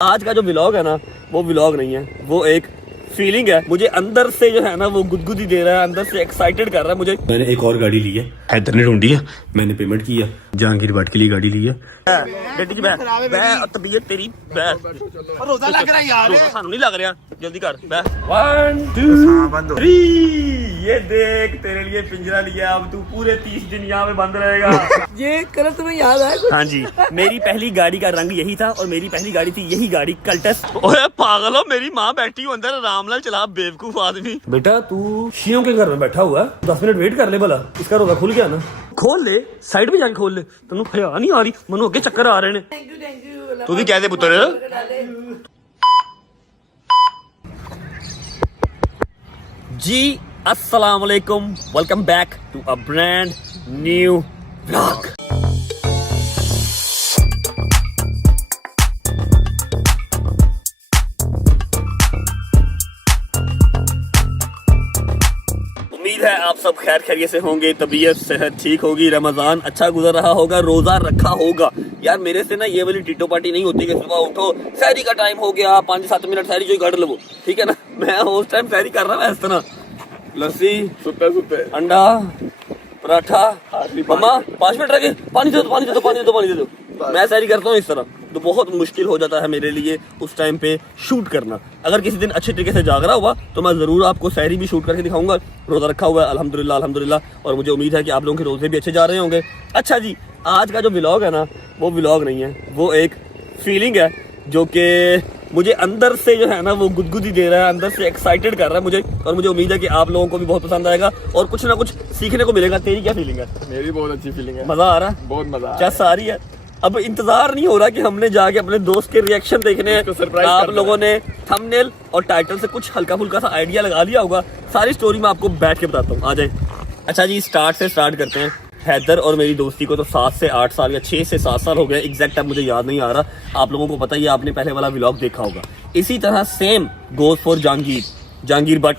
आज का जो व्लॉग है ना वो व्लॉग नहीं है, वो एक फीलिंग है। मुझे अंदर से जो है ना वो गुदगुदी दे रहा है, अंदर से एक्साइटेड कर रहा है मुझे। मैंने एक और गाड़ी ली है, हैदर ने ढूंढी है, मैंने पेमेंट की है, जहांगीर भट्ट के लिए गाड़ी ली है। तबीयत तेरी रोजा लग रहा है यार, सानू नहीं लग रहा, जल्दी कर। 1 2 3 ये देख तेरे लिए पिंजरा लिया, अब तू पूरे 30 दिन यहाँ पे बंद रहेगा। ये कलर तुम्हें याद है? हाँ जी, मेरी पहली गाड़ी का रंग यही था और मेरी पहली गाड़ी थी यही गाड़ी कल्टस। ओए पागल हो, मेरी माँ बैठी हूँ अंदर, रामलाल चला, बेवकूफ आदमी। बेटा तू शियों के घर में बैठा हुआ है, 10 मिनट वेट कर ले भला, इसका रोजा खुल गया ना। खोल ले, साइड में जाके खोल ले, तेनू हया नहीं आ रही, मनु अगे चक्कर आ रहे ने। Thank you. तू भी कह दे पुत्र। जी अस्सलाम वालेकुम, welcome back to a brand new vlog. उम्मीद है आप सब खैर खैरियत से होंगे, तबीयत सेहत ठीक होगी, रमजान अच्छा गुजर रहा होगा, रोजा रखा होगा। यार मेरे से ना ये वाली टीटो पार्टी नहीं होती कि सुबह उठो सहरी का टाइम हो गया, 5-7 मिनट सहरी जो गढ़ लो, ठीक है ना। मैं उस टाइम सहरी कर रहा हूँ इस तरह, लस्सी सुपे अंडा पराठा, मम्मा 5 मिनट रखे, पानी दे दो। मैं सहरी करता हूँ इस तरह, तो बहुत मुश्किल हो जाता है मेरे लिए उस टाइम पे शूट करना। अगर किसी दिन अच्छे तरीके से जाग रहा हुआ तो मैं जरूर आपको सहरी भी शूट करके दिखाऊंगा। रोजा रखा हुआ है अल्हम्दुलिल्लाह, और मुझे उम्मीद है कि आप लोगों के रोजे भी अच्छे जा रहे होंगे। अच्छा जी, आज का जो व्लॉग है ना वो व्लॉग नहीं है, वो एक फीलिंग है जो कि मुझे अंदर से जो है ना वो गुदगुदी दे रहा है, अंदर से एक्साइटेड कर रहा है मुझे, और मुझे उम्मीद है कि आप लोगों को भी बहुत पसंद आएगा और कुछ ना कुछ सीखने को मिलेगा। तेरी क्या फीलिंग है? मेरी बहुत अच्छी फीलिंग है, मजा आ रहा है, बहुत मजा चस आ रही है। अब इंतजार नहीं हो रहा कि हमने जाके अपने दोस्त के रिएक्शन देखने हैं। सरप्राइज आप लोगों ने थंबनेल और टाइटल से कुछ हल्का फुल्का सा आइडिया लगा लिया होगा, सारी स्टोरी मैं आपको बैठ के बताता हूँ, आ जाए। अच्छा जी, स्टार्ट करते हैं। हैदर और मेरी दोस्ती को तो 7 से 8 साल या 6 से 7 साल हो गए, एग्जैक्ट अब मुझे याद नहीं आ रहा। आप लोगों को पता ही है, आपने पहले वाला व्लॉग देखा होगा। इसी तरह same goes for Jahangir Bhatt.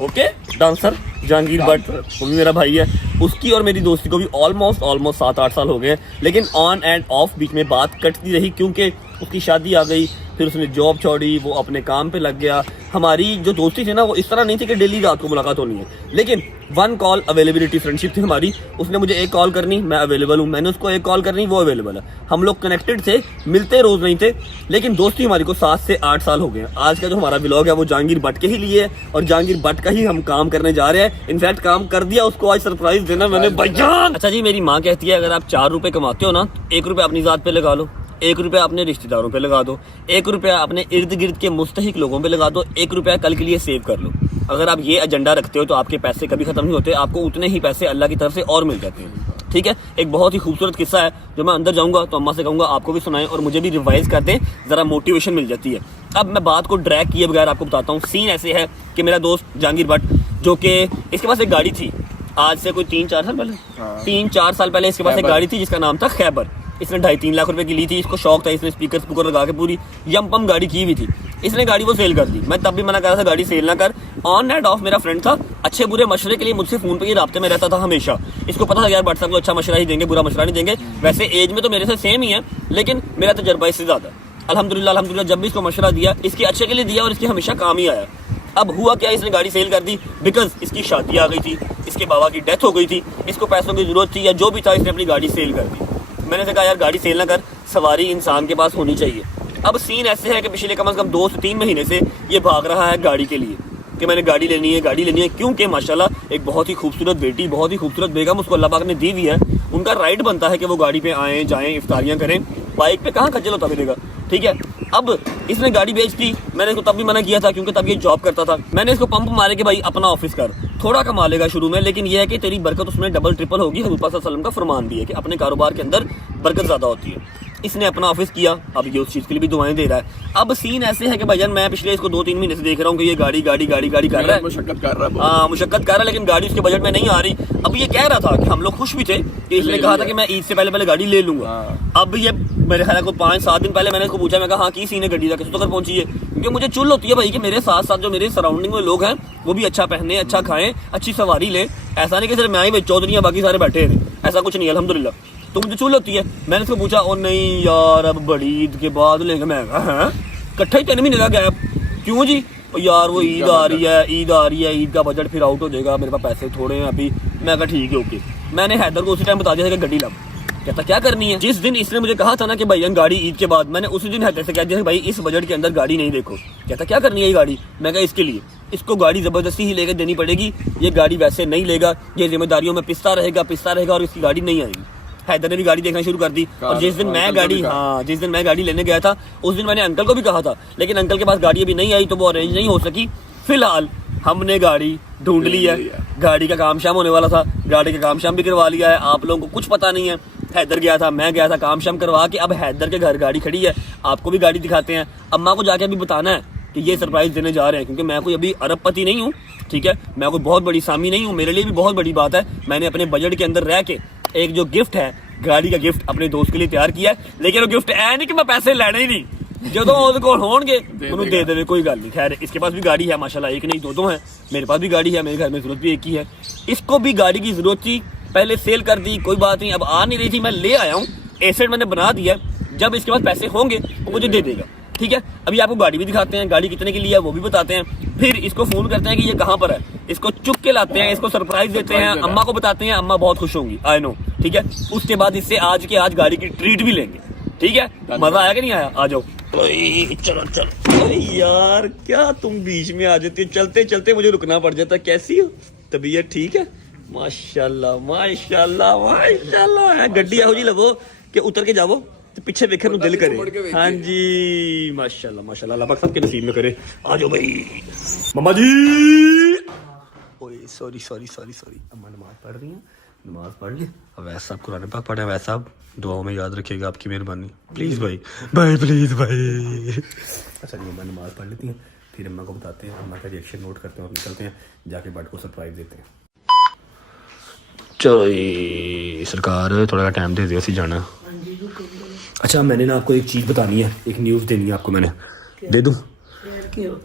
Okay, dancer Jahangir Bhatt, वो भी मेरा भाई है। उसकी और मेरी दोस्ती को भी ऑलमोस्ट 7-8 साल हो गए, लेकिन ऑन एंड ऑफ बीच में बात कटती रही, क्योंकि उसकी शादी आ गई, फिर उसने जॉब छोड़ी, वो अपने काम पे लग गया। हमारी जो दोस्ती थी ना वो इस तरह नहीं थी कि डेली रात को मुलाकात होनी है, लेकिन 1 कॉल अवेलेबिलिटी फ्रेंडशिप थी हमारी। उसने मुझे एक कॉल करनी, मैं अवेलेबल हूँ, मैंने उसको एक कॉल करनी, वो अवेलेबल है। हम लोग कनेक्टेड थे, मिलते रोज नहीं थे, लेकिन दोस्ती हमारी को 7 से 8 साल हो गए। आज का जो हमारा व्लॉग है वो जहांगीर भट्ट के ही लिए है, और जहांगीर भट्ट का ही हम काम करने जा रहे हैं। इनफैक्ट काम कर दिया, उसको आज सरप्राइज देना मैंने भाईजान। अच्छा जी, मेरी माँ कहती है अगर आप 4 रुपए कमाते हो ना, 1 रुपया अपनी जात पे लगा लो, 1 रुपया अपने रिश्तेदारों पे लगा दो, 1 रुपया अपने इर्द गिर्द के मुस्तहिक लोगों पे लगा दो, 1 रुपया कल के लिए सेव कर लो। अगर आप ये एजेंडा रखते हो तो आपके पैसे कभी खत्म नहीं होते, आपको उतने ही पैसे अल्लाह की तरफ से और मिल जाते हैं। ठीक है, एक बहुत ही खूबसूरत किस्सा है, जो मैं अंदर जाऊंगा तो अम्मा से कहूंगा आपको भी सुनाएं और मुझे भी रिवाइज कर दें, जरा मोटिवेशन मिल जाती है। अब मैं बात को ड्रैग किए बगैर आपको बताता हूँ। सीन ऐसे है कि मेरा दोस्त जहांगीर भट्ट, जो कि इसके पास एक गाड़ी थी, आज से कोई 3-4 साल पहले, 3-4 साल पहले इसके पास एक गाड़ी थी जिसका नाम था खैबर। इसने 2.5-3 लाख रुपए की ली थी, इसको शौक था, इसने स्पीकर लगा के पूरी यम पम गाड़ी की हुई थी। इसने गाड़ी वो सेल कर दी। मैं तब भी मना कर रहा था गाड़ी सेल ना कर। ऑन एंड ऑफ मेरा फ्रेंड था, अच्छे बुरे मशवरे के लिए मुझसे फोन पे ही राब्ते में रहता था हमेशा। इसको पता था यार भट्ट साहब को अच्छा मशवरा ही देंगे, बुरा मशवरा नहीं देंगे। वैसे एज में तो मेरे से सेम ही है, लेकिन मेरा तजर्बा इससे ज्यादा है। अल्हम्दुलिल्लाह जब भी इसको मशवरा दिया, इसके अच्छे के लिए दिया और इसके हमेशा काम ही आया। अब हुआ क्या, इसने गाड़ी सेल कर दी बिकॉज इसकी शादी आ गई थी, इसके बाबा की डेथ हो गई थी, इसको पैसों की जरूरत थी या जो भी था, इसने अपनी गाड़ी सेल कर दी। मैंने कहा यार गाड़ी सेल ना कर, सवारी इंसान के पास होनी चाहिए। अब सीन ऐसे है कि पिछले कम से कम 2 से 3 महीने से ये भाग रहा है गाड़ी के लिए कि मैंने गाड़ी लेनी है, क्योंकि माशाल्लाह एक बहुत ही खूबसूरत बेटी, बहुत ही खूबसूरत बेगम उसको अल्लाह पाक ने दी हुई है। उनका राइट बनता है कि वो गाड़ी पे आए जाएं, इफ्तारियां करें। बाइक पे कहाँ खज्जल होता फिरेगा, ठीक है। अब इसने गाड़ी बेच दी, मैंने इसको तब भी मना किया था क्योंकि तब ये जॉब करता था। मैंने इसको पंप मारे कि भाई अपना ऑफिस कर, थोड़ा कमा लेगा शुरू में, लेकिन यह है कि तेरी बरकत उसमें डबल ट्रिपल होगी। हज़रत सल्लल्लाहु अलैहि वसल्लम का फरमान भी है कि अपने कारोबार के अंदर बरकत ज्यादा होती है। इसने अपना ऑफिस किया, अब ये उस चीज के लिए भी दुआएं दे रहा है। अब सीन ऐसे है कि भाईजान मैं पिछले इसको 2-3 महीने से देख रहा हूँ कि ये गाड़ी कर रहा है, मुशक्कत कर रहा है, लेकिन गाड़ी उसके बजट में नहीं आ रही। अब ये कह रहा था कि हम लोग खुश भी थे कि इसने कहा था कि मैं ईद से पहले गाड़ी ले लूंगा। अब ये मेरे ख्याल को 5-7 दिन पहले मैंने इसको पूछा, मैं कहा हाँ की सीन है गाड़ी का, किस तक पहुंची है, क्योंकि मुझे चुल होती है भाई कि मेरे साथ साथ जो मेरे सराउंडिंग में लोग हैं वो भी अच्छा पहने, अच्छा खाएं, अच्छी सवारी ले। ऐसा नहीं कि सिर्फ मैं ही चौधरी बाकी सारे बैठे हैं, ऐसा कुछ नहीं है अल्हम्दुलिल्लाह। तो मुझे चूल होती है। मैंने उसको पूछा, और नहीं यार अब बड़ी ईद के बाद लेंगे। मैं कहा इकट्ठा ही 3 महीने का गैप, क्यों जी? यार वो ईद आ रही है, ईद का बजट फिर आउट हो जाएगा, मेरे पास पैसे थोड़े हैं अभी। मैं कहा ठीक है ओके। मैंने हैदर को उसी टाइम बता दिया था कि गाड़ी लब। कहता क्या करनी है? जिस दिन इसने मुझे कहा था ना कि भाई गाड़ी ईद के बाद, मैंने उसी दिन हैदर से कह दिया भाई इस बजट के अंदर गाड़ी नहीं देखो। कहता क्या करनी है ये गाड़ी? मैं कहा इसके लिए इसको गाड़ी जबरदस्ती ही लेकर देनी पड़ेगी, ये गाड़ी वैसे नहीं लेगा, ये जिम्मेदारियों में पिसता रहेगा और इसकी गाड़ी नहीं आएगी। हैदर ने भी गाड़ी देखना शुरू कर दी। और जिस दिन मैं गाड़ी लेने गया था उस दिन मैंने अंकल को भी कहा था, लेकिन अंकल के पास गाड़ी अभी नहीं आई तो वो अरेंज नहीं हो सकी। फिलहाल हमने गाड़ी ढूंढ ली है, गाड़ी का काम शाम होने वाला था, गाड़ी का काम शाम भी करवा लिया है। आप लोगों को कुछ पता नहीं है, हैदर गया था, मैं गया था, काम शाम करवा के अब हैदर के घर गाड़ी खड़ी है। आपको भी गाड़ी दिखाते हैं। अम्मा को जाके अभी बताना है कि ये सरप्राइज देने जा रहे हैं, क्योंकि मैं कोई अभी अरबपति नहीं हूँ, ठीक है, मैं कोई बहुत बड़ी सामी नहीं हूँ। मेरे लिए भी बहुत बड़ी बात है, मैंने अपने बजट के अंदर रह के एक जो गिफ्ट है, गाड़ी का गिफ्ट अपने दोस्त के लिए तैयार किया है। लेकिन वो गिफ्ट है नहीं कि मैं पैसे लेने ही नहीं, जो तो होंगे उन्होंने दे देवे, कोई गल नहीं। खैर इसके पास भी गाड़ी है माशाल्लाह, एक नहीं दो है, मेरे पास भी गाड़ी है, मेरे घर में जरूरत भी एक ही है। इसको भी गाड़ी की जरूरत थी, पहले सेल कर दी, कोई बात नहीं, अब आ नहीं रही थी, मैं ले आया हूँ, एसेट मैंने बना दिया। जब इसके पास पैसे होंगे वो मुझे दे देगा, ठीक है। अभी आपको गाड़ी भी दिखाते हैं, गाड़ी कितने की ली है वो भी बताते हैं, फिर इसको फोन करते हैं कि ये कहाँ पर है, इसको चुप के लाते हैं, इसको सरप्राइज देते हैं, अम्मा को बताते हैं, अम्मा बहुत खुश होंगी, आई नो, ठीक है। उसके बाद इससे आज के आज गाड़ी की ट्रीट भी लेंगे, ठीक है। मजा आया कि नहीं आया? आ जाओ। चलो चलो यार, क्या तुम बीच में आ जाती हो, चलते चलते मुझे रुकना पड़ जाता। कैसी हो? तबीयत ठीक है? माशाल्लाह माशाल्लाह माशाल्लाह। गड्डी आओ जी लगो कि उतर के जाओ तो पीछे देखे नु दिल करे। हाँ जी माशाल्लाह माशाल्लाह, अल्लाह पाक सबके नसीब में करे। आ जाओ भाई। मम्मा जी, ओए सॉरी अम्मा नमाज पढ़ रही हैं, नमाज पढ़ ली। अब वैसा साहब कुरान पाक पढ़े, वैसा साहब दुआओं में याद रखिएगा, आपकी मेहरबानी प्लीज भाई प्लीज भाई। अच्छा जी, अम्मा नमाज पढ़ लेती हैं, फिर अम्मा को बताते हैं, अम्मा का रिएक्शन नोट करते हैं और निकलते हैं, जाके बट को सरप्राइज देते हैं। चलो जी सरकार, थोड़ा टाइम दे दिया, जाना। अच्छा मैंने ना आपको एक चीज़ बतानी है, एक न्यूज़ देनी है आपको, मैंने दे दूँ?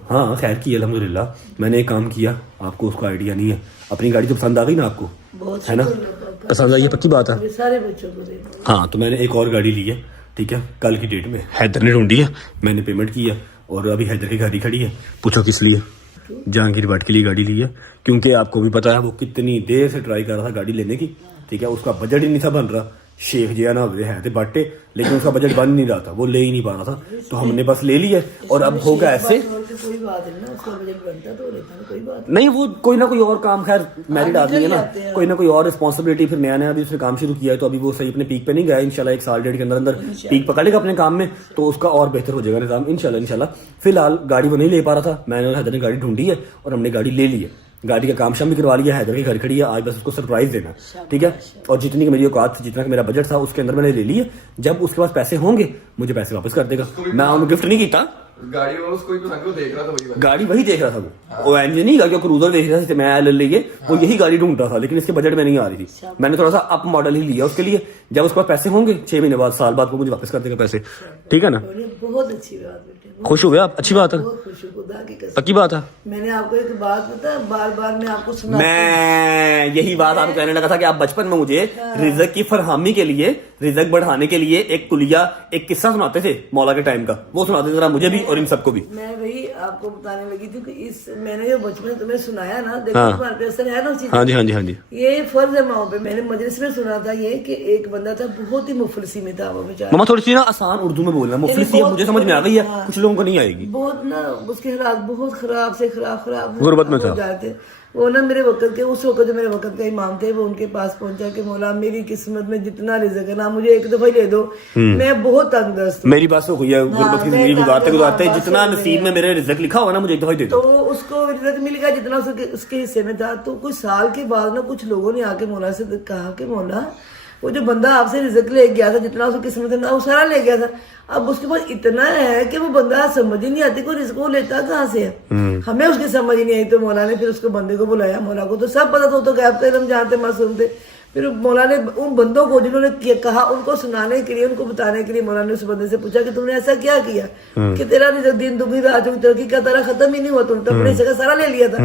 हाँ खैर की अल्हम्दुलिल्लाह। मैंने एक काम किया, आपको उसका आइडिया नहीं है। अपनी गाड़ी तो पसंद आ गई ना आपको, है ना? पसंद आई है, पक्की बात है। सारे बच्चों को हाँ तो मैंने एक और गाड़ी ली है, ठीक है, कल की डेट में हैदर ने ढूंढी है, मैंने पेमेंट की है और अभी हैदर की गाड़ी खड़ी है। पूछो किस लिए? जहांगीर भट्ट के लिए गाड़ी ली है, क्योंकि आपको भी पता है वो कितनी देर से ट्राई कर रहा था गाड़ी लेने की, ठीक है। उसका बजट ही नहीं था बन रहा, शेख जिया ना है थे बाटे, लेकिन उसका बजट बन नहीं रहा था, वो ले ही नहीं पा रहा था, तो हमने बस ले लिया। और अब होगा ऐसे, कोई बात नहीं ना, उसका बजट बनता तो लेता, कोई बात नहीं, वो कोई ना कोई और काम, खैर मैरिड आदमी है ना, कोई ना कोई और रिस्पॉन्सिबिलिटी, फिर नया अभी उसने काम शुरू किया है, तो अभी वो सही अपने पीक पे नहीं गया। इंशाल्लाह 1 साल 1.5 के अंदर पीक पकड़ेगा अपने काम में, तो उसका और बेहतर हो जाएगा निजाम इंशाल्लाह। फिलहाल गाड़ी वो नहीं ले पा रहा था, मैंने और हैदर ने गाड़ी ढूंढी है और हमने गाड़ी ले ली है, गाड़ी का काम शाम भी करवा लिया, हैदर की घर खड़ी है, आज बस उसको सरप्राइज देना, ठीक है। और जितनी की मेरी औकात थी, जितना का मेरा बजट था, उसके अंदर मैंने ले लिया। जब उसके पास पैसे होंगे मुझे पैसे वापस कर देगा। मैं उन्हें गिफ्ट नहीं किया, गाड़ी उसको ही तो देख रहा था, गाड़ी वही देख रहा था वो एंजन नहीं कि क्रूजर देख रहा था, मैं ले लिए, वो यही गाड़ी ढूंढ रहा था, लेकिन इसके बजट में नहीं आ रही थी। मैंने थोड़ा सा अप मॉडल ही लिया उसके लिए। जब उसके पास पैसे होंगे 6 महीने बाद, साल बाद, वो मुझे वापस कर देगा पैसे, ठीक है ना? बहुत अच्छी बात बेटे, खुश हो गया आप? अच्छी बात है, बहुत खुश हूँ, खुदा की कसम। पक्की बात है। मैंने आपको एक बात पता, बार बार मैं आपको सुना, मैं यही बात आपको कहने लगा था कि आप बचपन में मुझे रिजक की फरहामी के लिए, रिजक बढ़ाने के लिए एक कुलिया, एक किस्सा सुनाते थे मौला के टाइम का, वो सुनाते थे जरा मुझे भी और इन सबको भी। मैं वही आपको बताने लगी थी कि इस मैंने जो बचपन में तुम्हें सुनाया ना, देखो तुम्हारे पे असर है ना उस चीज। हाँ जी हाँ जी हाँ जी। ये फर्ज है माओ पे। मैंने मजलिस में सुना था ये कि एक बंदा था, बहुत ही मुफलिसी में था वो बेचारा। मामा थोड़ी सी ना आसान उर्दू में बोलना, मुफलिसी अब मुझे समझ में आ गई है, कुछ लोगों को नहीं आएगी। बहुत ना उसके हालात बहुत खराब से खराब गुर्बत में था जाते। वो ना मेरे वक्त के, उस वक्त जो मेरे वक्त का इमाम थे, वो उनके पास पहुंचा कि मौला मेरी किस्मत में जितना रिज़्क है ना, मुझे एक दफा ही ले दो, मैं बहुत तंगदस्त हूं। मेरी बात तो हुई है, गुर्बत की जिंदगी गुजारते जितना नसीब में मेरे रिज़्क लिखा हुआ ना, मुझे एक दफा ही दे दो। तो उसको रिज़्क मिल गया जितना उसके हिस्से में था। तो कुछ साल के बाद ना कुछ लोगों ने आके मौला से कहा कि मौला वो जो बंदा आपसे रिज़्क ले गया था, जितना उसकी किस्मत है ना, वो सारा ले गया था। अब उसके पास इतना है कि वो बंदा समझ ही नहीं आती कोई रिज़्क वो लेता कहाँ से है। हमें उसकी समझ ही नहीं आई। तो मौला ने फिर उसको बंदे को बुलाया, मौला को तो सब पता था, तो गैब का इल्म जानते, मासूम थे। फिर मौला ने उन बंदों को जिन्होंने कहा, उनको सुनाने के लिए, उनको बताने के लिए, मौला ने उस बंदे से पूछा कि तुमने ऐसा क्या किया कि तेरा दिन दुगनी रात हुई, तरक्की का तारा खत्म ही नहीं हुआ, तुम तो अपनी जगह सारा ले लिया था।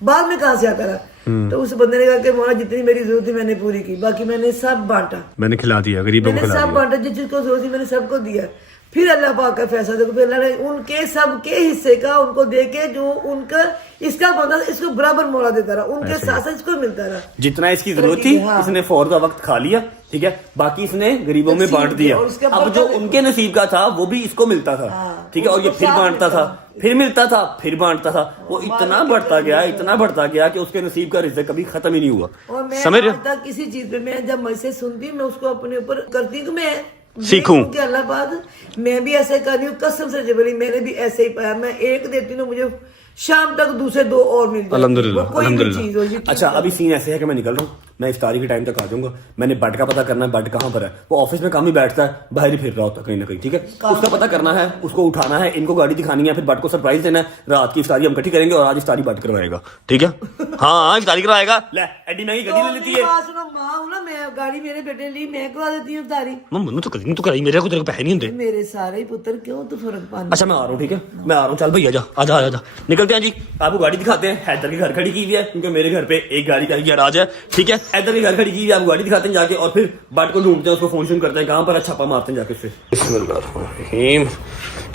बाद में कहाँ से आता रहा। तो उस बंदे ने कहा कि मौला जितनी मेरी जरूरत थी मैंने पूरी की, बाकी मैंने सब बांटा, मैंने खिला दिया, गरीबों को मैंने खिला सब दिया। बांटा, जिस चीज को जरूरत थी मैंने सबको दिया। फिर अल्लाह पाक का फैसला देखो, फिर अल्लाह ने उनके सबके हिस्से का उनको दे के जो उनका इसका बनता इसको बराबर मौला देता रहा, उनके साथ साथ इसको मिलता रहा। जितना इसकी जरूरत थी हाँ। इसने फौर का वक्त खा लिया, ठीक है, बाकी इसने गरीबों में बांट दिया। और उसके अब बाद जो उनके नसीब का था वो भी इसको मिलता था, हाँ, ठीक है, और ये उसको फिर साथ बांटता था, मिलता फिर मिलता था, फिर बांटता था। वो इतना बढ़ता गया, इतना बढ़ता गया कि उसके नसीब का रिज़्क़ कभी खत्म ही नहीं हुआ। और मैं समझ रहे हो? आज तक किसी चीज पे मैं जब मजे सुनती मैं उसको अपने ऊपर करती कि मैं सीखूं। कि अल्लाह पाक मैं भी ऐसे कर रही हूँ, कसम से जबरी मैंने भी ऐसे ही पाया। मैं एक देती हूँ मुझे शाम तक दूसरे 2 और मिल जाए, अल्हम्दुलिल्लाह, वो कोई भी चीज हो अल्हम्दुलिल्लाह। यकीन अच्छा करो। अभी सीन ऐसे है कि मैं निकल रहा हूँ, मैं इफ्तारी के टाइम तक आ जाऊंगा। मैंने बट का पता करना है, बट कहाँ पर है। वो ऑफिस में काम ही बैठता है, बाहर ही फिर रहा होता है कहीं ना कहीं, ठीक है, उसका पता करना है, उसको उठाना है, इनको गाड़ी दिखानी है, फिर बट को सरप्राइज देना है। रात की इफ्तारी हम इकट्ठी करेंगे और आज इफ्तारी बट करवाएगा, ठीक है। हाँ इफ्तारी करवाएगा। ले एडी महंगी गड्डी ले लेती है। बात सुनो, माँ हूँ ना मैं, गाड़ी मेरे बेटे ने ली, मैं करवा देती हूँ तारी। मम्मी तो कहीं तो कराई, मेरे को तेरे को पैसे नहीं होते। मेरे सारे ही पुत्र क्यों तू फर्क पानी। अच्छा मैं आ रहा हूँ, ठीक है, मैं आ रहा हूँ। चल भैया जा, आजा आजा, निकलते हैं जी। आपको गाड़ी दिखाते हैं, हैदर के घर खड़ी की हुई है क्योंकि मेरे घर पे एक गाड़ी का गैराज है, ठीक है। हैदर के घर खड़ी की हुई है, आपको गाड़ी दिखाते हैं जाके, और फिर बाट को ढूंढते हैं, उसको फोन शोन करते हैं कहाँ पर है, छापा मारते हैं जाके उससे। बिस्मिल्लाहिर्रहमानिर्रहीम।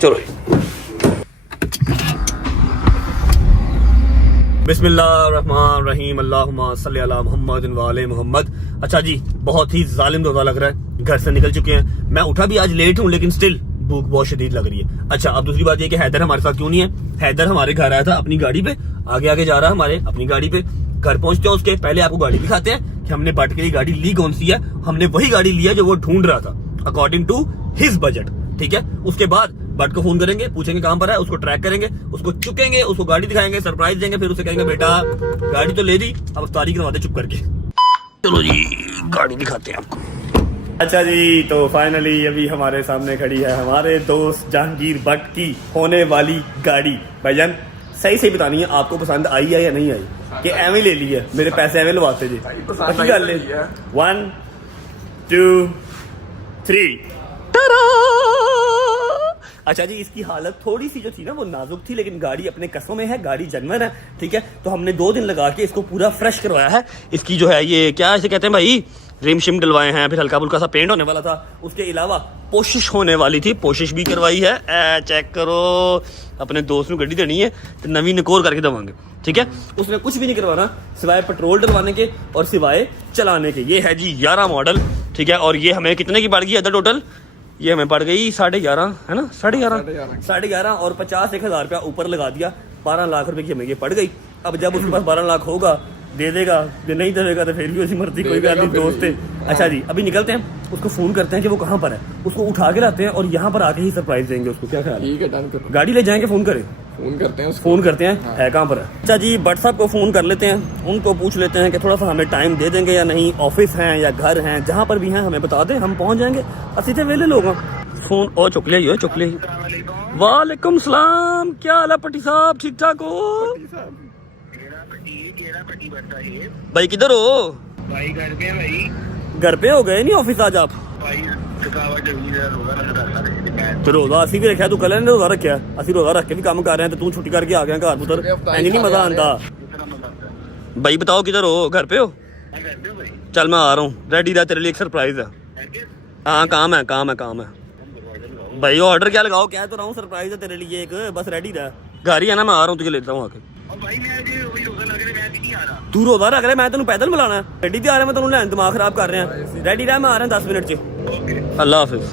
चलो बिस्मिल्लाहिर्रहमानिर्रहीम, अल्लाहुम्मा सल्ली अला मुहम्मद व आले मुहम्मद। अच्छा जी, बहुत ही जालिम रोजा लग रहा है, घर से निकल चुके हैं। मैं उठा भी आज लेट हूँ लेकिन स्टिल भूख बहुत शदीद लग रही है। अच्छा अब दूसरी बात ये कि हैदर हमारे साथ क्यों नहीं है। हैदर हमारे घर आया था अपनी गाड़ी पे, आगे आगे जा रहा है हमारे अपनी गाड़ी पे। घर पहुंचते हैं उसके पहले आपको गाड़ी दिखाते हैं कि हमने बट के लिए गाड़ी ली कौन सी है। हमने वही गाड़ी ली है जो वो ढूंढ रहा था अकॉर्डिंग टू हिज बजट, ठीक है। उसके बाद बट को फोन करेंगे, पूछेंगे कहां पर है, उसको ट्रैक करेंगे, उसको चुकेंगे, उसको गाड़ी दिखाएंगे, सरप्राइज देंगे, फिर उसे कहेंगे बेटा गाड़ी तो ले दी, अब तारीख करवा दे चुप करके। चलो जी गाड़ी दिखाते हैं आपको। अच्छा जी, तो फाइनली अभी हमारे सामने खड़ी है हमारे दोस्त जहांगीर बट की होने वाली गाड़ी। भाईजान सही सही बतानी है, आपको पसंद आई है या नहीं आई, कि एवं ले ली है, मेरे पैसे एवं लवाते जी। पक्की गल है। 1 2 3 अच्छा जी, इसकी हालत थोड़ी सी जो थी ना वो नाजुक थी, लेकिन गाड़ी अपने कसों में है, गाड़ी जानवर है, ठीक है। तो हमने 2 दिन लगा के इसको पूरा फ्रेश करवाया है। इसकी जो है ये क्या इसे कहते हैं भाई, रिम शिम डलवाए हैं, फिर हल्का फुल्का सा पेंट होने वाला था। उसके अलावा पोशिश होने वाली थी, पोशिश भी करवाई है। चेक करो, अपने दोस्त को गड्डी देनी है तो नवी नकोर करके देवांगे, ठीक है। उसने कुछ भी नहीं करवाना सिवाय पेट्रोल डलवाने के और सिवाय चलाने के। ये है जी 11 मॉडल, ठीक है। और ये हमें कितने की पड़ गई अदर टोटल, ये हमें पड़ गई 11.5 है ना, 11.5 और 50-1,000 रुपया ऊपर लगा दिया, 12 लाख रुपए की हमें ये पड़ गई। अब जब उसके पास 12 लाख होगा दे देगा, जो नहीं देगा तो फिर भी उसकी मर्जी, कोई बात नहीं, दोस्त है। अच्छा जी अभी निकलते हैं, उसको फोन करते हैं कि वो कहाँ पर है, उसको उठा के लाते हैं और यहाँ पर आके ही सरप्राइज देंगे उसको। क्या ख्याल है? ठीक है, डन करो। गाड़ी ले जाएंगे, फोन करें, फोन करते हैं उसको। फोन करते हैं है कहाँ पर है। अच्छा जी बट साहब को फोन कर लेते हैं, उनको पूछ लेते हैं कि थोड़ा सा हमें टाइम दे देंगे या नहीं, ऑफिस हैं या घर हैं, जहाँ पर भी हैं हमें बता दें, हम पहुँच जाएंगे। असी थे वेले लोग फोन और चुक लिया, चुक लिया। वालेकुम सलाम, क्या हाल है पट्टी साहब, ठीक ठाक हो भाई? किधर हो भाई? घर पे है भाई। घर पे हो गए नहीं ऑफिस आज आप? भाई थकावट होगी यार, रोजा रखा तो रोजा असी भी रखा, तू कल ने रोजा रखा, असी रोजा रख के भी काम कर रहे हैं, तो तू छुट्टी करके आ गया घर पुत्र, इंज नहीं मजा आंदा। कितना मजा आता है। भाई बताओ किधर हो, घर पे हो? मैं घर पे हूँ भाई। चल मैं आ रहा हूँ, रेडी रहा, तेरे लिए एक सरप्राइज है। है क्या? हाँ काम है, काम है, काम है हम दरवाजा लगाओ। भाई। ऑर्डर क्या लगाओ, कह तो रहा हूँ सरप्राइज है तेरे लिए एक, बस रेडी रह। घर ही है ना, मैं आ रहा हूँ तुझे लेता हूँ आके। और भाई मैं अभी वही रोजा लग रहा है, मैं भी नहीं आ रहा। तू रोजा रख रहा, मैं तेन पैदल बुलाना है, रेडी भी आ रहा, मैं तेन लैन दिमाग खराब कर रहा है। रेडी रह, मैं आ रहा 10 मिनट च। ओके अल्लाह हाफिज।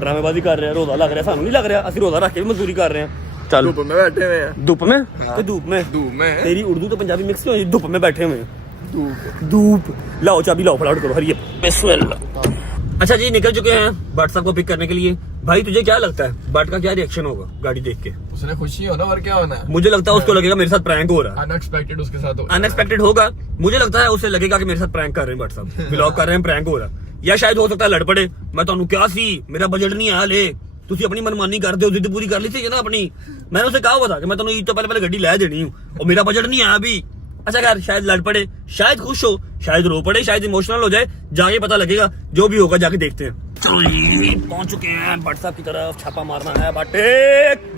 ड्रामेबाजी कर रहे हैं, रोजा लग रहा है, सानू नहीं लग रहा, असि रोजा रख के भी मजदूरी कर रहे हैं। चल धूप में बैठे हुए हैं। धूप में तो धूप में धूप में तेरी उर्दू तो पंजाबी मिक्स क्यों हुई? धूप में बैठे हुए हैं, धूप। धूप। लाओ चाबी लाओ, फटाफट करो, हरिए बिस्मिल्लाह। अच्छा जी निकल चुके हैं बट साहब को पिक करने के लिए। भाई तुझे क्या लगता है बट का क्या रिएक्शन होगा गाड़ी देख के? उसने खुशी होना और क्या होना है। मुझे लगता है उसको लगेगा मेरे साथ प्रैंक हो रहा है, अनएक्सपेक्टेड उसके साथ हो। अनएक्सपेक्टेड होगा। मुझे लगता है उसे लगेगा कि मेरे साथ प्रैंक कर रहे हैं बट साहब, ब्लॉग कर रहे हैं, प्रैंक हो रहा है। या शायद हो सकता है लड़ पड़े, मैं तो क्या सी मेरा बजट नहीं है ले, तुसी अपनी मनमानी करते हो, जिद पूरी कर ली थी ना अपनी। मैंने उसे कहा हुआ था कि मैं तेन ईद तो पहले गड्डी लै देनी हूँ और मेरा बजट नहीं है अभी। अच्छा यार शायद लड़ पड़े, शायद खुश हो, शायद रो पड़े, शायद इमोशनल हो जाए, जाके पता लगेगा, जो भी होगा जाके देखते हैं। चलो जी पहुंच चुके हैं भट्ट साहब की तरफ, छापा मारना है बट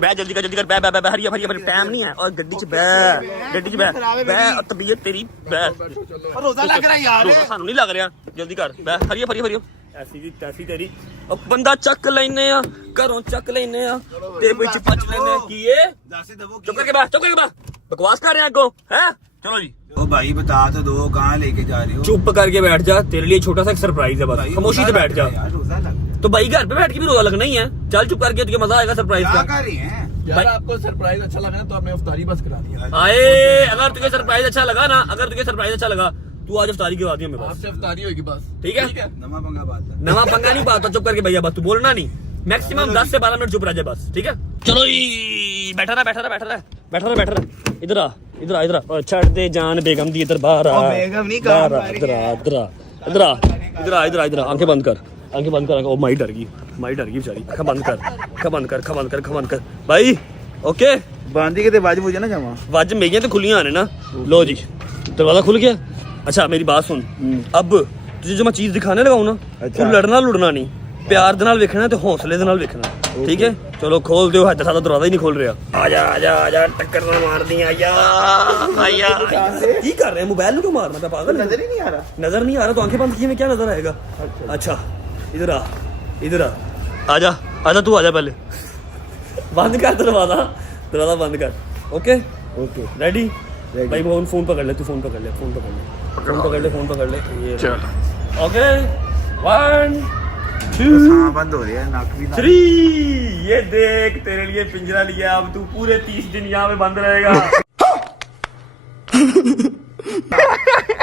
बै जल्दी कर बै बै बै हरिया हरिया टाइम नहीं है और गड्डी च बै तबीयत तेरी बै रोजा लग रहा है यार, रोजा सानू नहीं लग रहा, जल्दी कर बै हरिया ऐसी दी तैसी तेरी और बंदा चक लेने आ घरों चक लेने आ ते विच पच लेने की ये चुप करके बै बकवास कर रहे हैं आगो हैं। चलो जी ओ भाई बता तो दो कहाँ लेके जा रहे हो? चुप करके बैठ जा, तेरे लिए छोटा सा एक सरप्राइज है, बस भाई, खामोशी से बैठ जा। यार रोजा लग तो भाई घर पे बैठ के भी रोजा लगना ही है, चल चुप करके तुझे मजा आएगा सरप्राइज क्या का। कर रहे हैं? यार आपको सरप्राइज अच्छा लगा ना तो आपने इफ्तारी बस करा दिया। आए अगर तुझे सरप्राइज अच्छा लगा ना, अगर तुझे सरप्राइज अच्छा लगा तू आज इफ्तारी करवा दी हमें बस, आपसे इफ्तारी होगी बस, ठीक है? नमा पंगा बात है। नवा पंगा नहीं पाता, चुप करके भैया बस तू बोलना नहीं, मैक्सिमम 10 से 12 मिनट चुप रह जा बस, ठीक है? चलो जी बैठा रहा इधर आ छड़ दे जान बेगम दी इधर बाहर आ, बेगम नहीं कहा इधर आ आंखें बंद कर ओ माई डर गई बेचारी, आंखें बंद कर भाई ओके बांधी के बाज मुझे ना जमा वज मेरियां तो खुलियां आने ना। लो जी दरवाजा खुल गया। अच्छा मेरी बात सुन, अब तुझे जो मैं चीज दिखाने लगाऊं ना, अच्छा। तू लड़ना लुड़ना नहीं, प्यार दे नाल वेखना ते हौसले दे नाल वेखना, ठीक है? चलो खोल दियो, हद सादा दरवाजा ही नहीं खोल रहा। आजा टक्कर ना मार दी आया की कर रहे हैं, मोबाइल ਨੂੰ क्यों मारना था पागल? नजर ही नहीं आ रहा तो आंखें बंद किए में क्या नजर आएगा? अच्छा इधर आ आजा तू आजा पहले, बंद कर दरवाजा बंद कर। ओके रेडी भाई फोन पकड़ ले, तू फोन पकड़ ले ये चलो ओके 1 2 हाँ बंद हो रही है नाक भी 3 ये देख तेरे लिए पिंजरा लिया, अब तू पूरे 30 दिन यहाँ पे बंद रहेगा।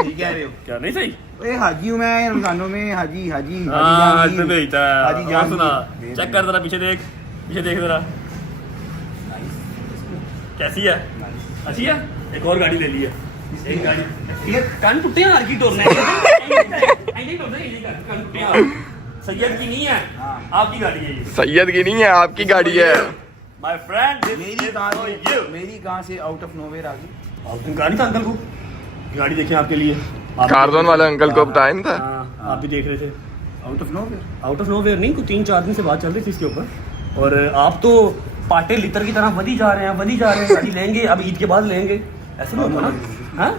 ठीक है रे क्या नहीं सही? ए हाजी हूँ मैं रमजानों में, हाजी हाँ तो भेजता है। हाजी हाँ, जान सुना चेक कर जरा, पीछे देख जरा कैसी है, अच्छी है? एक और गाड़ी ले ली है, एक गाड़ी ये कान टूटे हैं की तोड़ने सैयद की नहीं है, आपकी गाड़ी है ये। सैयद की नहीं है, आपकी गाड़ी है। माय फ्रेंड मेरी कहाँ से आउट ऑफ नोवेयर आ गई? आप गाड़ी था अंकल को, गाड़ी देखें आपके लिए, कारजोन वाले अंकल को बताया ना था। हाँ, आप भी देख रहे थे। आउट ऑफ नोवेयर नहीं, कुछ 3-4 दिन से बात चल रही थी इसके ऊपर, और आप तो पाटे लितर की तरह वधी जा रहे हैं गाड़ी लेंगे, अब ईद के बाद लेंगे, ऐसे नहीं होता ना? हाँ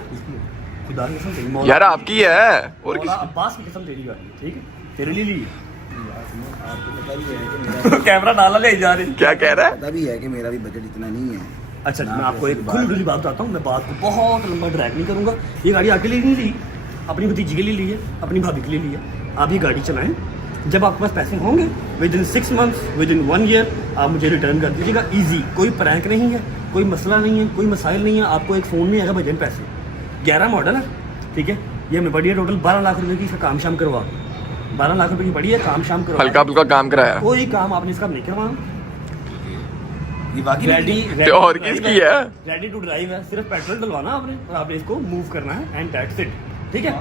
खुदा की कसम तेरी मौला, यार आपकी है और मौला अब्बास की कसम तेरी गाड़ी है, ठीक है? तेरे लिए ली कैमरा नाला ले जा रहे। क्या कह रहा है? पता भी है कि मेरा भी बजट इतना नहीं है। अच्छा मैं आपको एक खुली बात बताता हूँ, मैं बात को बहुत लंबा ड्रैग नहीं करूँगा। ये गाड़ी आपके लिए नहीं ली, अपनी भतीजी के लिए ली है, अपनी भाभी के लिए ली है। आप ये गाड़ी चलाएं, जब आपके पास पैसे होंगे with in 6 months, with in 1 year आप मुझे रिटर्न कर दीजिएगा। ईजी, कोई प्रैंक नहीं है, कोई मसला नहीं है, कोई मसाइल नहीं है। आपको एक फ़ोन में आएगा बजन पैसे, 11 मॉडल है, ठीक है? ये हमें पड़ी है टोटल 12 लाख रुपए की, इसका काम शाम करवा 12 लाख रुपए की पड़ी है, काम शाम करवा, हल्का फुल्का काम कराया। कोई काम आपने इसका नहीं करवाना। ये बाकी तो और किसकी है? रेडी टू ड्राइव है, सिर्फ पेट्रोल डलवाना आपने और आपने इसको मूव करना है एंड दैट्स इट, ठीक है?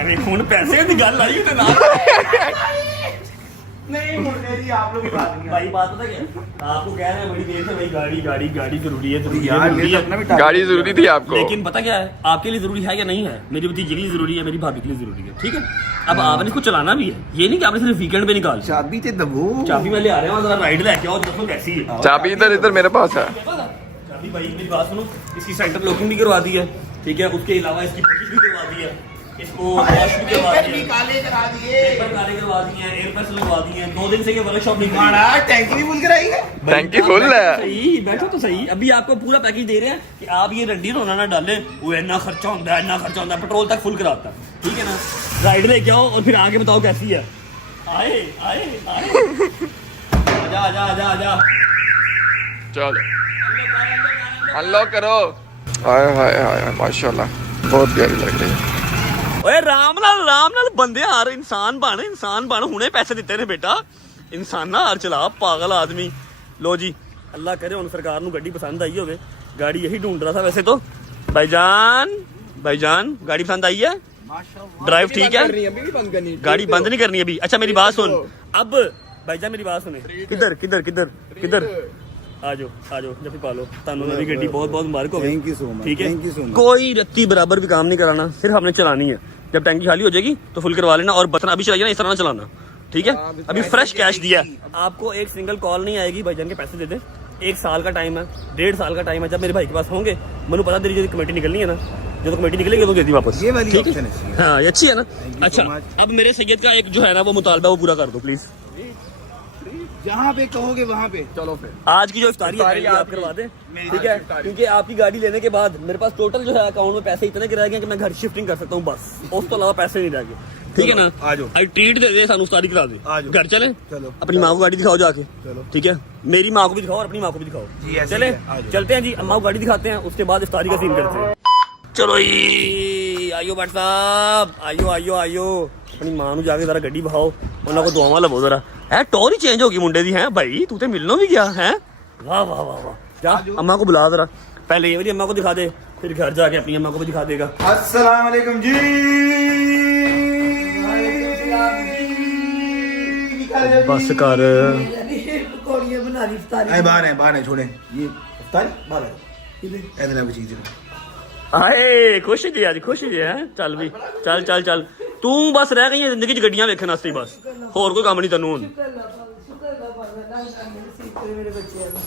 अरे कौन पैसे की गल आई तो ना नहीं मुझे आप लोग की बात नहीं भाई बात पता क्या है? आपको कह रहे हैं बड़ी देर से भाई गाड़ी जरूरी है, यार मेरे अपना भी गाड़ी जरूरी थी आपको। लेकिन पता क्या है, आपके लिए जरूरी है या नहीं है? मेरी भतीजी के लिए जरूरी है, मेरी भाभी के लिए जरूरी है, ठीक है? अब आपने इसको चलाना भी है, ये नहीं कि आपने सिर्फ वीकेंड पे निकाल। चाबी ते दबो, चाबी मैं ले आ रहा हूँ, जरा राइड लेके आओ, देखो कैसी है चाबी इधर मेरे पास है। चाबी। भाई मेरी बात सुनो, इसकी सेंटर लॉकिंग भी करवा दी है, ठीक है? उसके अलावा इसकी पुलिस भी करवा दी है, इसको वॉश भी करवा दी है, काले करा दिए, पेपर काले करवा दिए हैं, एयर प्रेस लगवा दिए हैं, 2 दिन से ये वर्कशॉप नहीं मारा टैंकी भी फुल कराई है। टैंकी फुल है। सही बैठो तो सही, अभी आपको पूरा पैकेज दे रहे हैं कि आप ये रंडी रोना ना डालें, वो इतना खर्चा होता है, पेट्रोल तक फुल कराता है, ठीक है ना? राइड लेके आओ और फिर आगे बताओ कैसी है। आए आजा चलो अनलॉक करो। हाय माशाल्लाह बहुत प्यारी लग रही है। ओए राम नाल बंदे हार, इंसान बन हुने पैसे दिते ने बेटा, इंसान ना हार चला, पागल आदमी। लो जी अल्लाह करे उन सरकार नू गड्डी पसंद आई होवे, गाड़ी यही ढूंढ रहा था वैसे तो। भाईजान गाड़ी पसंद आई है? ड्राइव ठीक है? गाड़ी बंद नहीं करनी अभी। अच्छा मेरी बात सुन, अब भाईजान मेरी बात सुने, किधर आ जाओ जब भी पालो तानू नवी गड्डी बहुत बहुत मुबारक हो। Thank you so much, ठीक है thank you so much। कोई रत्ती बराबर भी काम नहीं कराना, सिर्फ हमने चलानी है। जब टैंकी खाली हो जाएगी तो फुल करवा लेना, और बटन अभी चलाइए ना, इस तरह ना चलाना, ठीक है। अभी फ्रेश कैश दिया है आपको, एक सिंगल कॉल नहीं आएगी भाईजान के पैसे दे दे। 1 साल का टाइम है, 1.5 साल का टाइम है। जब मेरे भाई के पास होंगे, मैंने पता तेरी जो कमेटी निकलनी है ना, जो कमेटी निकलेगी तो देती वापस। ये वाली ठीक है? option है। हाँ ये अच्छी है ना। you अच्छा so much। अब मेरे सैयद का एक जो है ना वो मुतालबा वो पूरा कर दो प्लीज। जहाँ पे कहोगे वहाँ पे। चलो फिर आज की जो इफ्तारी है इफ्तारी आप आपकी। करवा दें, मेरी ठीक है। इफ्तारी। क्योंकि आपकी गाड़ी लेने के बाद मेरे पास टोटल जो है अकाउंट में पैसे इतने गिरा गए कि मैं घर शिफ्टिंग कर सकता हूँ बस, उस तो अलावा पैसे नहीं रह गए। ठीक है ना, आ जाओ। आज ट्रीट दे दे, सानू इफ्तारी करा आ दे, जाओ। घर चले। चलो। अपनी माँ को गाड़ी दिखाओ जाके, चलो। ठीक है। मेरी माँ को भी दिखाओ और अपनी माँ को भी दिखाओ। जी, ऐसे चले ही है, आ जाओ। चलते हैं जी, अम्मा को गाड़ी दिखाते हैं, उसके बाद इफ्तारी का सीन करते हैं। चलो जी आइयो भट्ट साहब, आइयो अपनी मां ਨੂੰ जाके जरा गड्डी बहाओ, ਉਹਨਾਂ को दुआवां लवो जरा। है टोर ही चेंज होगी मुंडे दी है भाई, तू तो मिलनो भी गया है। वाह वाह वाह वाह, जा अम्मा को बुला जरा, पहले ये वाली अम्मा को दिखा दे, फिर घर जाके अपनी अम्मा को भी दिखा देगा। अस्सलाम वालेकुम जी। बस कर पकौड़ियाँ बना रही इफ्तारी। आए बाहर है छोड़े ये इफ्तारी बाहर है। इधर कोई चीज आए खुश जी, आज खुश जी है। चल भी चल तू बस रह गई है जिंदगी च गड्डियां वेखण वास्ते बस, होर कोई काम नहीं तैनू हुण।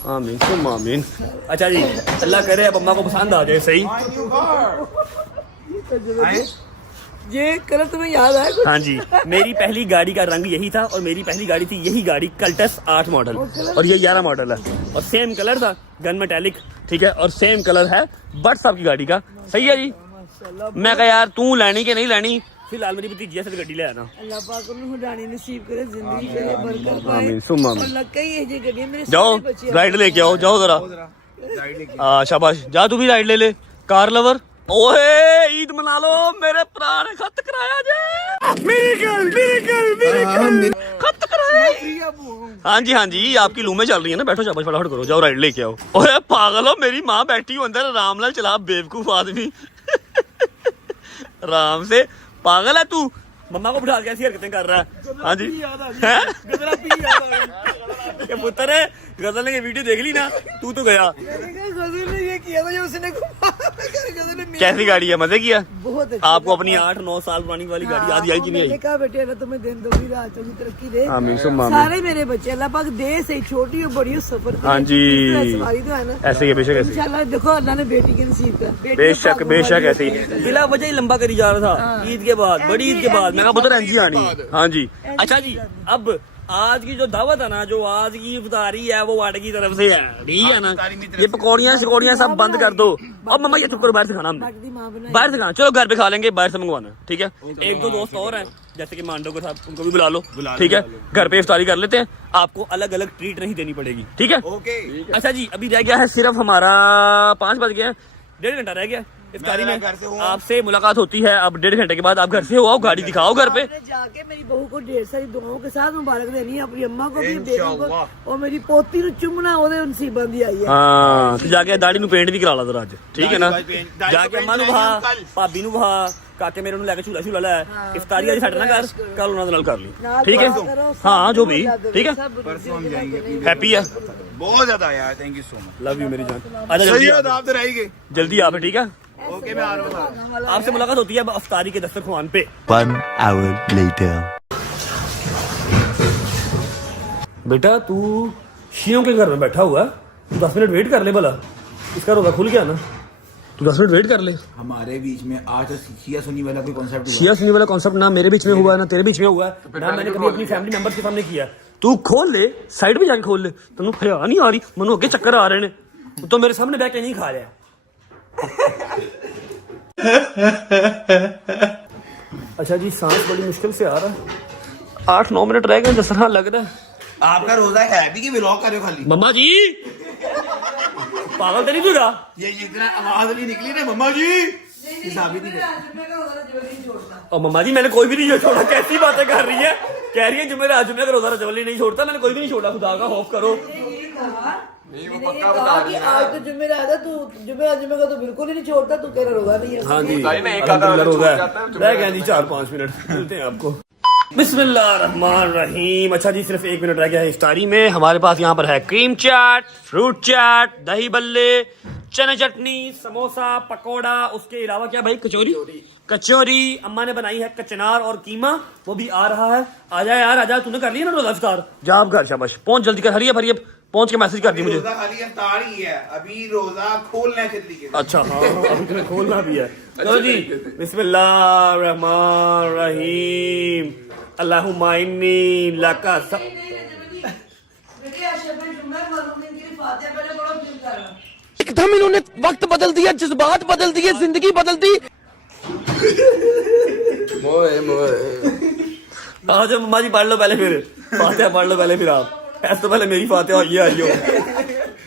आमीन सुम आमीन। अच्छा जी अल्लाह करे अब अम्मा को पसंद आ जाए। सही ये कलर तुम्हें याद है कुछ? हाँ जी, मेरी पहली गाड़ी का रंग यही था और मेरी पहली गाड़ी थी यही गाड़ी कल्टस 8 मॉडल, और ये 11 मॉडल है और सेम कलर था गन मेटालिक, ठीक है। और सेम कलर है बट साहब की गाड़ी का। सही है जी। मैं कहा यार तू लेनी कि नहीं लेनी, फिलहाल मेरी भतीजी से गाड़ी ले आना। अल्लाह पाक उन्हें हुडानी नसीब करे, जिंदगी करे, बरकत पाए। आमीन सुम आमीन। अल्लाह कई ये जी गड्डियां मेरे जाओ सारे बच्चे राइड लेके आओ, जाओ जरा। शाबाश जा तू भी राइड ले ले, कार लवर। ओए ईद मना लो, मेरे भरा ने खत कराया जे, मेरी गल खत कराया। हाँ जी आपकी लूमें चल रही है ना, बैठो शाबाश फटाफट करो, जाओ राइड लेके आओ। ओए पागल हो, मेरी माँ बैठी हो अंदर, आराम नाल चला बेवकूफ आदमी। आराम से, पागल है तू, मम्मा को बिठा के ऐसी हरकतें कर रहा है। हाँ जी ये पुत्र है, गजल ने वीडियो देख ली ना, तू तो गया। गजल ने ये किया था जो उसने गजल ने कैसी गाड़ी है, मजे किया बहुत अच्छी आपको अपनी 8-9 साल पुरानी वाली गाड़ी याद आई कि नहीं आई? कहा बेटे अल्लाह तुम्हें दिन दोगी रात चौगी तरक्की दे। आमीन सुम आमीन। सारे मेरे बच्चे अल्लाह पाक दे से छोटी हो बड़ी हो सफर करे। हाँ जी। सवारी तो है ना, ऐसे ही बेशक ऐसे ही। इंशाल्लाह देखो अल्लाह ने बेटी के नसीब कर, बेटी बेशक ऐसे ही बिला वजह ही लंबा करी जा रहा था। ईद के बाद, बड़ी ईद के बाद, मैं कहा पुत्र एनजी आनी है। हाँ जी। अच्छा जी अब आज की जो दावत है ना, जो आज की इफ्तारी है वो वाट की तरफ से है, ठीक है ना। ये पकौड़ियाँ शिकौड़ियाँ सब बंद कर दो। अब मम्मा ये चुप करो, बाहर से खाना हमने, बाहर से खाना, चलो घर पे खा लेंगे, बाहर से मंगवाना, ठीक है। 1-2 दोस्त और हैं जैसे कि मांडो के साथ, उनको भी बुला लो, ठीक है। घर पे इफ्तारी कर लेते हैं, आपको अलग अलग ट्रीट नहीं देनी पड़ेगी, ठीक है। ओके। अच्छा जी अभी रह गया है सिर्फ हमारा 5 बज गए हैं, 1.5 घंटा रह गया इफ्तारी में। घर से हूँ। आपसे मुलाकात होती है अब 1.5 घंटे के बाद। आप घर से हो आओ, गाड़ी दिखाओ घर पे। आपने जाके मेरी बहू को ढेर सारी दुआओं के साथ मुबारक देनी है, अपनी अम्मा को भी, बेटी इंशाअल्लाह। को, और मेरी पोती नु चुमना ओदे नसीबां दी आई है। हाँ तो जाके दाढ़ी नु पेंट भी करा ला जरा अज, ठीक है ना। दाढ़ी को जाके अम्मा नु बहा, भाभी नु बहा, काके मेरे नु लेके झूला झूला ले, इफ्तारी आज साडे ना कर, कल उन्हां दे नाल कर ली, ठीक है। हाँ जो भी, ठीक है। परसों हम जाएंगे अपनी हैप्पी है, बहुत ज्यादा यार, thank you so much. Love you मेरी जान। आजा सही जल्दी है, आ, आप तो रहेंगे। जल्दी आप, ठीक है। ओके मैं आ रहा हूँ। आपसे मुलाकात होती है अब इफ्तारी के दस्तरख्वान पे। 1 hour later. बेटा तू शियों के घर में बैठा हुआ है, तू 10 मिनट वेट कर ले भला, इसका रोजा खुल गया ना, तू 10 मिनट वेट कर ले। हमारे बीच में आज तो शिया सुनी वाला कोई कॉन्सेप्ट हुआ? शिया सुनी वाला कॉन्सेप्ट ना मेरे बीच में हुआ है ना तेरे बीच में हुआ है, ना मैंने कभी अपनी फैमिली मेंबर के सामने किया। तू खोल ले, साइड में जाके खोल ले, तेनू हया नहीं आ रही, मनु अगे चक्कर आ रहे ने, तो मेरे सामने बैठ के नहीं खा रहा है। अच्छा जी सांस बड़ी मुश्किल से आ रहा है, 8-9 मिनट रह गए, दस्तरखान लग रहा है। आपका रोजा है भी कि व्लॉग कर रहे हो खाली? मम्मा जी पागल तो नहीं तू रहा? ये जितना आवाज नहीं निकली ना मम्मा जी, साबित नहीं और मम्मा जी मैंने कोई भी नहीं छोड़ा, कैसी बातें कर रही है, कह रही है जुमेरात जुमे का रोजा रजवली नहीं छोड़ता, मैंने कोई भी नहीं छोड़ा, खुदा का खौफ करो। आज तो जुमेरात है, तू जुमे का तो बिल्कुल ही नहीं छोड़ता, तू कह रहा रोजा नहीं है। हाँ जी अल्हम्दुलिल्लाह रोजा है, रह गया जी 4-5 मिनट, मिलते हैं आपको। बिस्मिल्लाहिर्रहमानिर्रहीम। अच्छा जी, सिर्फ 1 मिनट रह गया है इफ्तारी में। हमारे पास यहाँ पर है क्रीम चाट, फ्रूट चाट, दही बल्ले, चने चटनी, समोसा, पकोड़ा, उसके अलावा क्या भाई, कचौरी अम्मा ने बनाई है, कचनार और कीमा, वो भी आ रहा है। आजा यार आजा, तूने कर लिया ना रोजा इफ्तार? जा आप घर, शाबाश, पहुंच जल्दी कर, हरियप हरियप पहुंच के मैसेज कर दी मुझे। रोजा खाली इफ्तार ही है, अभी रोजा खोलना है जल्दी के। अच्छा हाँ, अभी तुम्हें खोलना भी है। चलो जी, बिस्मिल्लाहिर्रहमानिर्रहीम। अल्लाहुम्मा इन्नी लका एकदम इन्होंने वक्त बदल दिया, जज्बात बदल दिए, जिंदगी बदल दी। हाँ जब मम्मा जी पढ़ लो पहले, फिर फातिहा पढ़ लो पहले, फिर आप ऐसे तो पहले मेरी फातिहा ये आइयो।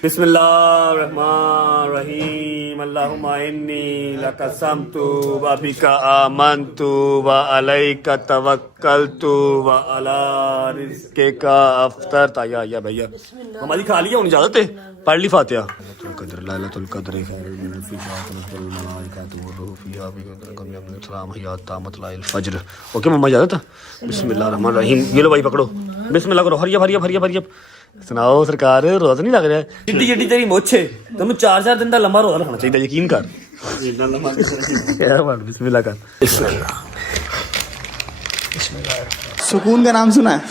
बिस्मिल्लाहिर्रहमानिर्रहीम। अल्लाहुम्मा इन्नी लकसमतु व बिका आमनतु व अलैका तवक्कलतु व अला रिज़्क़िका अफ्तरतु। या भैया मम्मा जी खा लिया, इजाजत है, पढ़ ली फातिहा। कद्र लैलतुल कद्र खैरुम मिन फज्र। ओके मम्मा इजाजत। बिस्मिल्लाहिर्रहमानिर्रहीम। ये लो भाई पकड़ो, बिस्मिल्लाह करो, हरियप हरियप हरियप हरियप। सुनाओ सरकार, रोजा नहीं लग रहा है? जिड्डी जिड्डी तेरी मोछे, तुम 4-4 दिन का लंबा रोजा रखना चाहिए, यकीन कर। बिस्मिल्लाह कर। सुकून का नाम सुना है?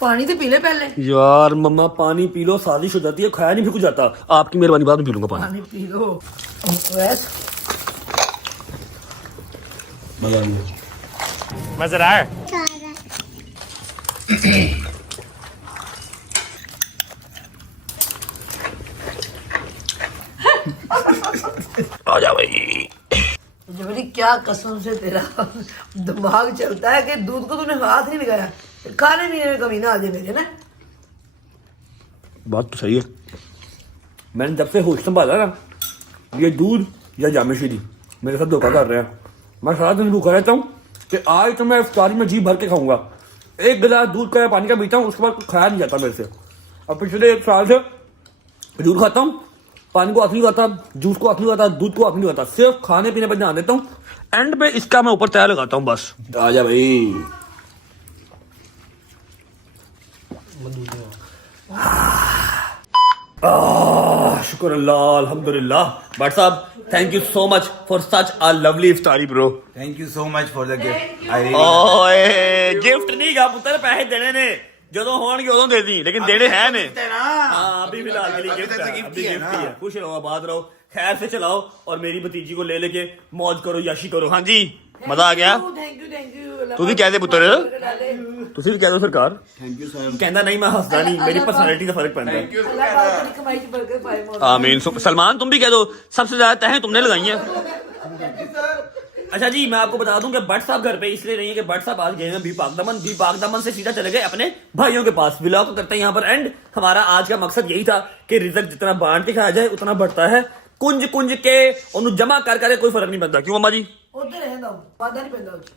पानी तो पी ले पहले। यार मम्मा पानी पी लो, साजिश हो जाती है, खाया नहीं फिर जाता। आपकी मेहरबानी, बाद में पी लूंगा पानी। पानी पी लो वैस। मजा आ रहा है? आजा भाई। जबरी क्या कसम से तेरा दिमाग चलता है कि दूध को तूने हाथ नहीं लगाया, खाने पीने में कमी ना आ जाए मेरे ना। बात तो सही है, मैंने जब से होश संभाला ना, ये दूध या जामेशी मेरे साथ धोखा कर रहे हैं। मैं सारा दिन भूखा रहता हूँ कि आज तो मैं इफ्तारी में जी भर के खाऊंगा। 1 गिलास दूध का या पानी का पीता हूँ, उसके बाद कुछ खाया नहीं जाता मेरे से। अब पिछले 1 साल से दूध खाता हूँ, पानी को हाथ नहीं लगाता, जूस को हाथ नहीं लगाता, दूध को हाथ नहीं लगाता, सिर्फ खाने पीने पर ध्यान देता हूँ। एंड पे इसका मैं ऊपर तैयार लगाता हूँ बस। आजा भाई। शुक्र अल्लाह, अल्हम्दुलिल्लाह। बट साहब thank you so much for such a lovely इफ्तारी bro. Thank you so much for the gift. ओए गिफ्ट नहीं गा पुत्र, पैसे देने ने ਜਦੋਂ ਹੋਣਗੇ ਉਦੋਂ ਦੇ ਦੀ, लेकिन देने हैं ने। हाँ अभी फिलहाल के लिए गिफ्ट है, अभी गिफ्ट ही है। खुश रहो, आबाद रहो, खैर से चलाओ और मेरी भतीजी को ले लेके मौज करो, याशी करो। हाँ जी मजा आ गया। थैंक यू तू भी कह दे पुत्र, तुसी भी कह दो सरकार। Thank you sir. कहना नहीं, मैं हंसदा नहीं, मेरी पर्सनालिटी का फर्क पड़ता है। कमाई की बरकत पाए। आमीन। सलमान तुम भी कह दो, सबसे ज्यादा तहें तुमने लगाई हैं। अच्छा जी, मैं आपको बता दूं कि भट्ट साहब घर पे इसलिए नहीं है कि भट्ट साहब आज गए हैं पाक दामन से सीधा चले गए अपने भाइयों के पास। व्लॉग करते हैं यहाँ पर एंड। हमारा आज का मकसद यही था कि रिजल्ट जितना बांट के खाया जाए उतना बढ़ता है, कुंज कुंज के उन्हें जमा कर कर कोई फर्क नहीं पड़ता। क्यों मम्मा जी?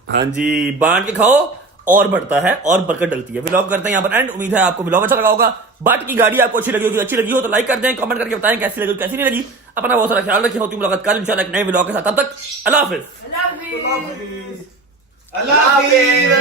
हाँ जी, बांट के खाओ और बढ़ता है और बरकत डलती है। व्लॉग करते हैं यहाँ पर एंड। उम्मीद है आपको व्लॉग अच्छा लगा होगा। बट की गाड़ी आपको अच्छी लगी होगी, अच्छी लगी हो तो लाइक कर दें, कमेंट करके बताएं कैसी लगी कैसी नहीं लगी। अपना बहुत सारा ख्याल रखें। होती मुलाकात कल इंशाल्लाह एक नए व्लॉग के साथ। तब तक अल्लाह हाफिज। अल्लाह हाफिज।